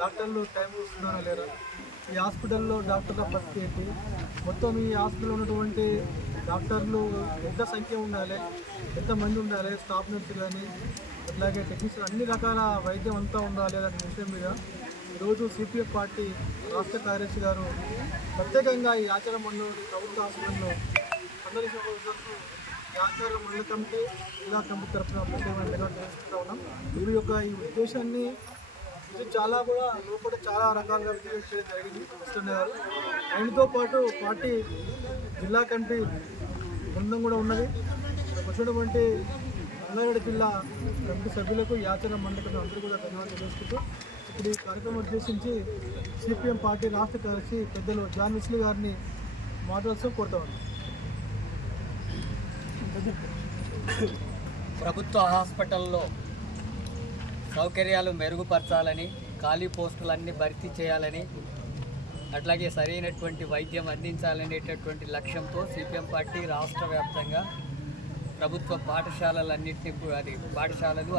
డాక్టర్లు టైం ఇస్తున్నారా లేరా, ఈ హాస్పిటల్లో డాక్టర్ల పరిస్థితి ఏంటి, మొత్తం ఈ హాస్పిటల్లో ఉన్నటువంటి డాక్టర్లు ఎంత సంఖ్య ఉండాలి, ఎంతమంది ఉండాలి, స్టాఫ్ నర్సు కానీ అట్లాగే టెక్నీషియన్ అన్ని రకాల వైద్యం అంతా ఉండాలి అనే విషయం మీద ఈరోజు సిపిఎం పార్టీ రాష్ట్ర కార్యదర్శి గారు ప్రత్యేకంగా ఈ ఆచార మండలి ప్రభుత్వ హాస్పిటల్లో సందర్శించడానికి ఈ ఆచార మండలి కమిటీ జిల్లా కమిటీ తరఫున ప్రత్యేకంగా తెలుసుకుంటా ఉన్నాం. వీరి యొక్క ఈ ఉద్దేశాన్ని ఇది చాలా కూడా లోపల చాలా రకాలుగా విజయం చేయడం జరిగింది కృష్ణ గారు. ఆయనతో పాటు పార్టీ జిల్లా కమిటీ బృందం కూడా ఉన్నది. వచ్చినటువంటి రంగారెడ్డి జిల్లా కమిటీ సభ్యులకు యాచన మండలి అందరూ కూడా ధన్యవాదాలు తెలుసుకుంటూ ఇప్పుడు ఈ కార్యక్రమం ఉద్దేశించి సిపిఎం పార్టీ రాష్ట్ర కార్యదర్శి పెద్దలు జాన్ విస్లీ గారిని మాట్లాడుతూ కోరుతా ఉన్నాం. ప్రభుత్వ హాస్పిటల్లో సౌకర్యాలు మెరుగుపరచాలని, ఖాళీ పోస్టులన్నీ భర్తీ చేయాలని, అట్లాగే సరైనటువంటి వైద్యం అందించాలనేటటువంటి లక్ష్యంతో సిపిఎం పార్టీ రాష్ట్ర వ్యాప్తంగా ప్రభుత్వ పాఠశాలలు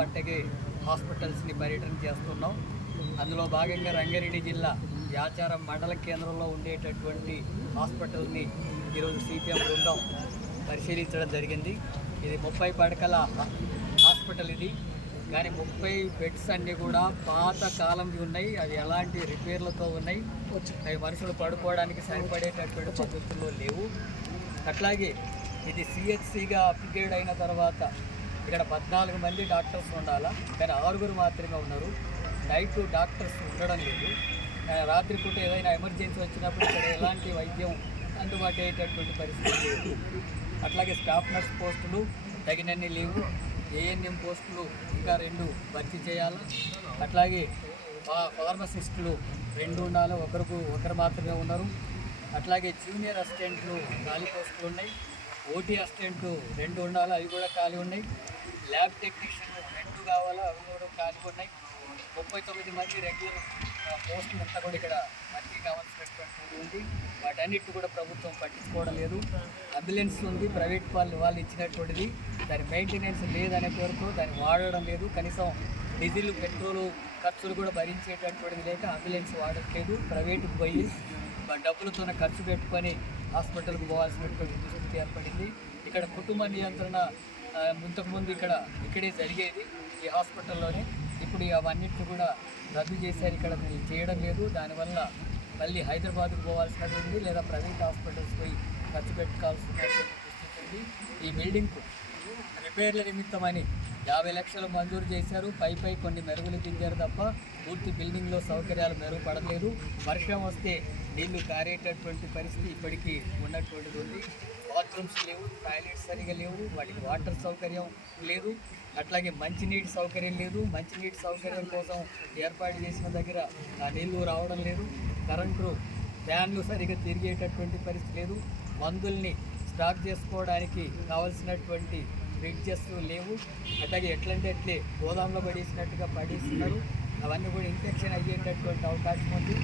అట్లాగే హాస్పిటల్స్ని పర్యటన చేస్తున్నాం. అందులో భాగంగా రంగారెడ్డి జిల్లా యాచారం మండల కేంద్రంలో ఉండేటటువంటి హాస్పిటల్ని ఈరోజు సిపిఎం బృందం పరిశీలించడం జరిగింది. ఇది 30 పడకల హాస్పిటల్ ఇది, కానీ 30 బెడ్స్ అన్నీ కూడా పాత కాలంవి ఉన్నాయి. అవి ఎలాంటి రిపేర్లతో ఉన్నాయి, అవి మనుషులు పడుకోవడానికి సరిపడేటటువంటి పద్ధతుల్లో లేవు. అట్లాగే ఇది సిహెచ్సిగా అప్గ్రేడ్ అయిన తర్వాత ఇక్కడ 14 మంది డాక్టర్స్ ఉండాలా, కానీ 6 మాత్రమే ఉన్నారు. నైట్ డాక్టర్స్ ఉండడం లేదు. రాత్రిపూట ఏదైనా ఎమర్జెన్సీ వచ్చినప్పుడు ఇక్కడ ఎలాంటి వైద్యం అందుబాటు అయ్యేటటువంటి పరిస్థితి లేదు. అట్లాగే స్టాఫ్ నర్స్ పోస్టులు తగినన్ని లేవు. ఏఎన్ఎం పోస్టులు ఇంకా 2 భర్తీ చేయాలి. అట్లాగే ఫార్మసిస్టులు 2 ఉండాలి, ఒకరు మాత్రమే ఉన్నారు. అట్లాగే జూనియర్ అసిస్టెంట్లు ఖాళీ పోస్టులు ఉన్నాయి. ఓటీ అసిస్టెంట్లు 2 ఉండాలి, అవి కూడా ఖాళీ ఉన్నాయి. ల్యాబ్ టెక్నీషియన్ 2 కావాలా, అవి కూడా ఖాళీ ఉన్నాయి. 39 మంది రెగ్యులర్ పోస్టులు అంతా కూడా ఇక్కడ భర్తీ కావాల్సినటువంటి ఉంది. వాటన్నిటి కూడా ప్రభుత్వం పట్టించుకోవడం లేదు. అంబులెన్స్ ఉంది, ప్రైవేట్ వాళ్ళు ఇచ్చినటువంటిది, దాని మెయింటెనెన్స్ లేదనే పేరుతో దాన్ని వాడడం లేదు. కనీసం డీజిల్ పెట్రోలు ఖర్చులు కూడా భరించేటటువంటిది లేక అంబులెన్స్ వాడట్లేదు. ప్రైవేటుకు పోయి డబ్బులతో ఖర్చు పెట్టుకొని హాస్పిటల్కి పోవాల్సినటువంటి దుస్థితి ఏర్పడింది. ఇక్కడ కుటుంబ నియంత్రణ ఇంతకుముందు ఇక్కడే జరిగేది ఈ హాస్పిటల్లోనే. ఇప్పుడు అవన్నిటిని కూడా రద్దు చేశారు, ఇక్కడ చేయడం లేదు. దానివల్ల మళ్ళీ హైదరాబాద్కు పోవాల్సినటువంటి లేదా ప్రైవేట్ హాస్పిటల్స్ పోయి ఖర్చు పెట్టుకోవాల్సిన దుస్థితి ఉంది. ఈ బిల్డింగ్కు రిపేర్ల నిమిత్తమని 50 లక్షలు మంజూరు చేశారు. పై కొన్ని మెరుగులు దించారు తప్ప పూర్తి బిల్డింగ్లో సౌకర్యాలు మెరుగుపడలేదు. వర్షం వస్తే నీళ్లు కారేటటువంటి పరిస్థితి ఇప్పటికీ ఉన్నటువంటిది ఉంది. బాత్రూమ్స్ లేవు, టాయిలెట్స్ సరిగా లేవు, వాటికి వాటర్ సౌకర్యం లేదు. అట్లాగే మంచినీటి సౌకర్యం లేదు. మంచినీటి సౌకర్యం కోసం ఏర్పాటు చేసిన దగ్గర ఆ నీళ్లు రావడం లేదు. కరెంటు ఫ్యాన్లు సరిగా తిరిగేటటువంటి పరిస్థితి లేదు. మందుల్ని స్టాక్ చేసుకోవడానికి కావాల్సినటువంటి ఫ్రిడ్జెస్ లేవు. అట్లాగే ఎట్లంటే గోదాంలో పడేసినట్టుగా పడేస్తున్నారు. అవన్నీ కూడా ఇన్ఫెక్షన్ అయ్యేటటువంటి అవకాశం ఉంది.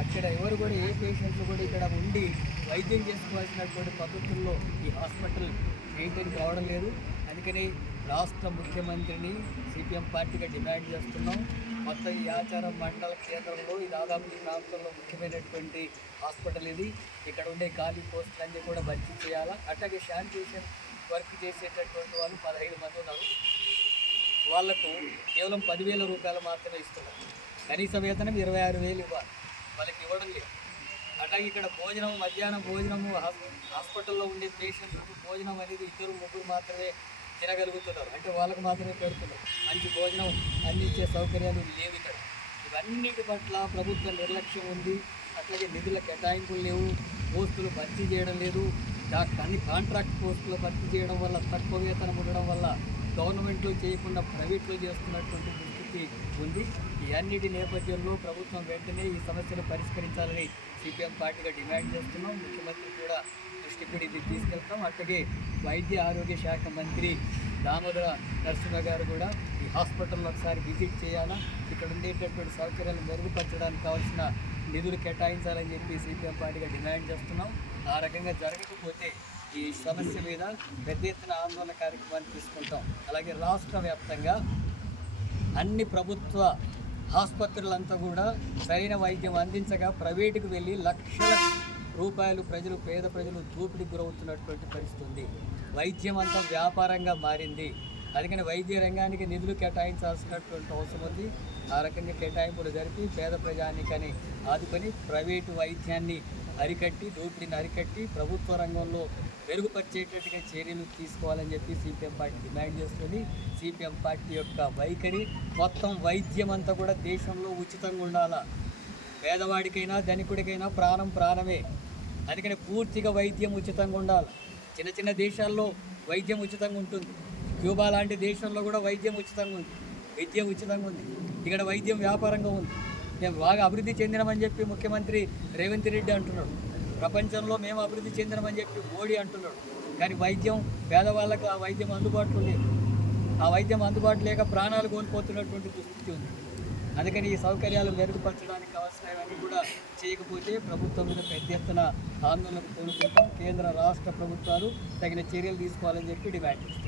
అక్కడ ఎవరు కూడా ఏ పేషెంట్లు కూడా ఇక్కడ ఉండి వైద్యం చేసుకోవాల్సినటువంటి పద్ధతుల్లో ఈ హాస్పిటల్ మెయింటైన్ కావడం లేదు. అందుకని రాష్ట్ర ముఖ్యమంత్రిని సిపిఎం పార్టీగా డిమాండ్ చేస్తున్నాం. మొత్తం ఈ ఆచారం మండల కేంద్రంలో ఈ దాదాపు ఈ ప్రాంతంలో ముఖ్యమైనటువంటి హాస్పిటల్ ఇది. ఇక్కడ ఉండే ఖాళీ పోస్టులన్నీ కూడా భర్తీ చేయాలా. అట్లాగే శానిటేషన్ వర్క్ చేసేటటువంటి వాళ్ళు 15 మంది ఉన్నారు. వాళ్లకు కేవలం 10,000 రూపాయలు మాత్రమే ఇస్తున్నారు. కనీస వేతనం 26,000 ఇవ్వాలి, వాళ్ళకి ఇవ్వడం లేదు. అట్లాగే ఇక్కడ భోజనం, మధ్యాహ్నం భోజనము హాస్పిటల్లో ఉండే పేషెంట్లకు భోజనం అనేది 2-3 మాత్రమే తినగలుగుతున్నారు. అంటే వాళ్ళకు మాత్రమే పెడుతున్నారు. మంచి భోజనం అందించే సౌకర్యాలు లేవు ఇక్కడ. ఇవన్నిటి పట్ల ప్రభుత్వ నిర్లక్ష్యం ఉంది. అట్లాగే నిధుల కేటాయింపులు లేవు, పోస్టులు భర్తీ చేయడం లేదు. అన్ని కాంట్రాక్ట్ పోస్టులు భర్తీ చేయడం వల్ల తక్కువ వేతనం ఉండడం వల్ల గవర్నమెంట్లో చేయకుండా ప్రైవేట్లో చేస్తున్నటువంటి దుస్థితి ఉంది. ఈ అన్నిటి నేపథ్యంలో ప్రభుత్వం వెంటనే ఈ సమస్యలు పరిష్కరించాలని సిపిఎం పార్టీగా డిమాండ్ చేస్తున్నాం. ముఖ్యమంత్రి కూడా దృష్టికి ఇది తీసుకెళ్తాం. అట్లాగే వైద్య ఆరోగ్య శాఖ మంత్రి దామోదర నరసింహ గారు కూడా ఈ హాస్పిటల్లో ఒకసారి విజిట్ చేయాలా, ఇక్కడ ఉండేటటువంటి సౌకర్యాలు మెరుగుపరచడానికి కావాల్సిన నిధులు కేటాయించాలని చెప్పి సిపిఎం పార్టీగా డిమాండ్ చేస్తున్నాం. ఆ రకంగా జరగకపోతే ఈ సమస్య మీద పెద్ద ఎత్తున ఆందోళన కార్యక్రమాన్ని తీసుకుంటాం. అలాగే రాష్ట్ర వ్యాప్తంగా అన్ని ప్రభుత్వ ఆసుపత్రులంతా కూడా సరైన వైద్యం అందించగా ప్రైవేటుకు వెళ్ళి లక్షల రూపాయలు పేద ప్రజలు దోపిడీకి గురవుతున్నటువంటి పరిస్థితి ఉంది. వైద్యం అంతా వ్యాపారంగా మారింది. అందుకని వైద్య రంగానికి నిధులు కేటాయించాల్సినటువంటి అవసరం ఉంది. ఆ రకంగా కేటాయింపులు జరిపి పేద ప్రజానికని ఆదుకొని ప్రైవేటు వైద్యాన్ని అరికట్టి దోపిడీని అరికట్టి ప్రభుత్వ రంగంలో మెరుగుపరిచేటట్టుగా చర్యలు తీసుకోవాలని చెప్పి సిపిఎం పార్టీ డిమాండ్ చేస్తుంది. సిపిఎం పార్టీ యొక్క వైఖరి మొత్తం వైద్యం అంతా కూడా దేశంలో ఉచితంగా ఉండాలా. పేదవాడికైనా ధనికుడికైనా ప్రాణమే. అందుకని పూర్తిగా వైద్యం ఉచితంగా ఉండాలి. చిన్న చిన్న దేశాల్లో వైద్యం ఉచితంగా ఉంటుంది. క్యూబా లాంటి దేశంలో కూడా వైద్యం ఉచితంగా ఉంది, విద్య ఉచితంగా ఉంది. ఇక్కడ వైద్యం వ్యాపారంగా ఉంది. మేము బాగా అభివృద్ధి చెందినమని చెప్పి ముఖ్యమంత్రి రేవంత్ రెడ్డి అంటున్నాడు. ప్రపంచంలో మేము అభివృద్ధి చెందినమని చెప్పి మోడీ అంటున్నాడు. కానీ వైద్యం పేదవాళ్ళకు ఆ వైద్యం అందుబాటులో లేదు. ఆ వైద్యం అందుబాటు లేక ప్రాణాలు కోల్పోతున్నటువంటి దుస్థితి ఉంది. అందుకని ఈ సౌకర్యాలు మెరుగుపరచడానికి అవసరమని కూడా చేయకపోతే ప్రభుత్వం మీద పెద్ద ఎత్తున ఆందోళనకు కోరుకుంటాం. కేంద్ర రాష్ట్ర ప్రభుత్వాలు తగిన చర్యలు తీసుకోవాలని చెప్పి డిమాండ్ చేస్తాం.